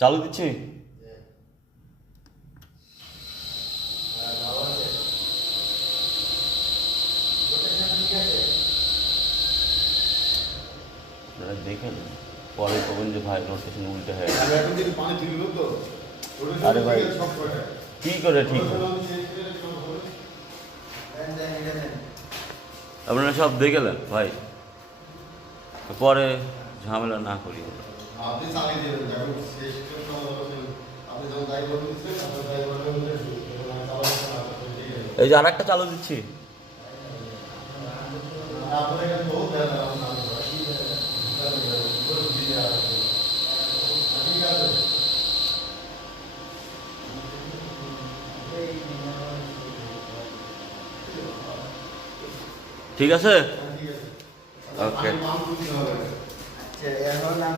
চালু দিচ্ছি। আপনারা দেখেন পরে কখন যে ভাই নোটিফিকেশন উল্টে হয়ে গেছে। আরে ভাই কি করে ঠিক হয়? আপনারা সব দেখলেন ভাই, পরে ঝামেলা না করি। আপনি চালিয়ে দেবেন, যখন শেষ করতে হবে আপনি যখন দায়িত্ব দিচ্ছেন আপনার দায়িত্ব এই যে আর একটা চালু দিচ্ছি। আপনার এখানে বহুত ঠিক আছে। ঠিক আছে, ঠিক আছে। ওকে। পাম্প করতে হবে।